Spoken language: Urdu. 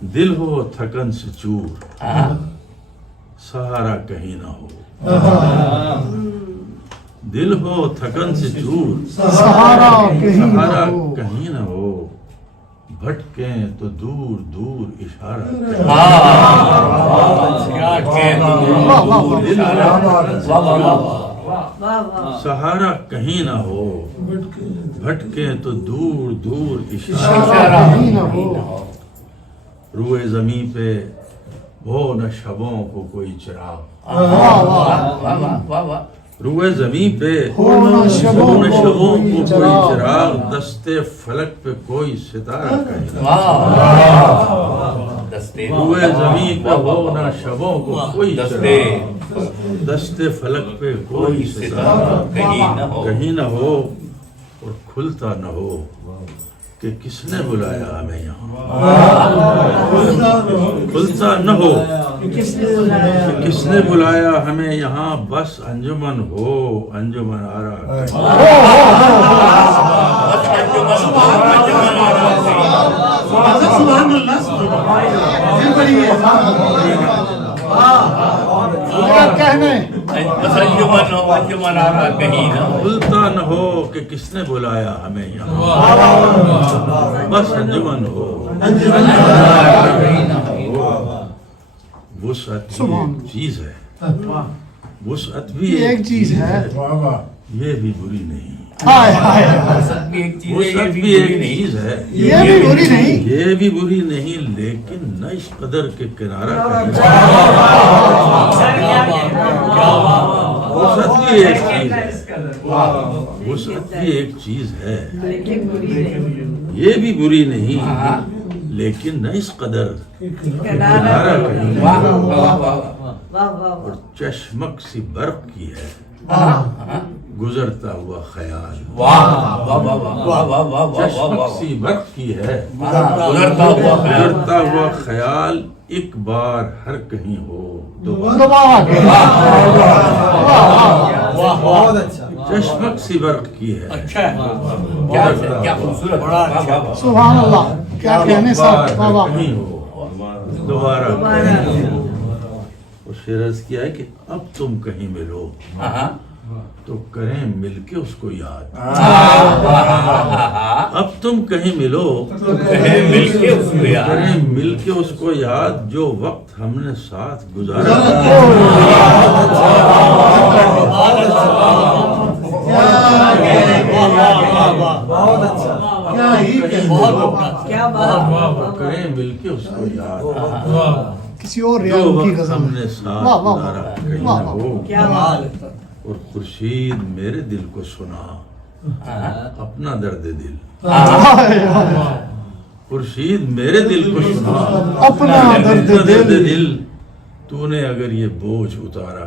دل ہو تھکن سے چور سہارا کہیں نہ ہو. دل ہو تھکن سے چور سہارا کہیں نہ ہو. بھٹکیں تو دور دور اشارہ سہارا کہیں نہ ہو. بھٹکیں تو دور دور اشارہ روئے زمین پہ ہو نہ شبوں کو کوئی چراغ. روئے زمین پہ ہو نہ شبوں کو کوئی چراغ. دستے فلک پہ کوئی ستارہ کہیں نہ ہو. روئے زمین پہ ہو نہ شبوں کو کوئی چراغ. دستے فلک پہ کوئی ستارہ کہیں نہ ہو. اور کھلتا نہ ہو کہ کس نے بلایا ہمیں یہاں. کھلتا نہ ہو کہ کس نے بلایا ہمیں یہاں. بس انجمن ہو انجمن آرا. کھلتا نہ ہو کہ کس نے بلایا ہمیں یہاں. بس انجمن ہو. وسعت ایک چیز ہے. وسعت بھی ایک چیز ہے. یہ بھی بری نہیں. وسعت بھی ایک چیز ہے. یہ بھی بری نہیں لیکن نہ اس قدر کے کنارہ وسعت بھی ایک چیز ہے. وسعت بھی ایک چیز ہے. یہ بھی بری نہیں لیکن نہ اس قدر کنارہ کہیں. اور چشمک سی برق کی ہے گزرتا ہوا خیال. چشمک سی برق کی ہے گزرتا ہوا خیال. ایک بار ہر کہیں ہو چشمک سی برق کی ہے. سبحان اللہ. کیا کہنے صاحب کہیں ہو دوبارہ. شعر عرض کیا ہے کہ اب تم کہیں ملو تو کریں مل کے اس کو یاد. اب تم کہیں ملو تو کریں مل کے اس کو یاد. جو وقت ہم نے ساتھ گزارا کریں مل کے اس کو یاد. کسی اور جو وقت ہم نے ساتھ گزارا کہیں نہ ہو. اور خورشید میرے دل کو سنا اپنا درد دل. خورشید میرے دل کو سنا اپنا درد دل. تو نے اگر یہ بوجھ اتارا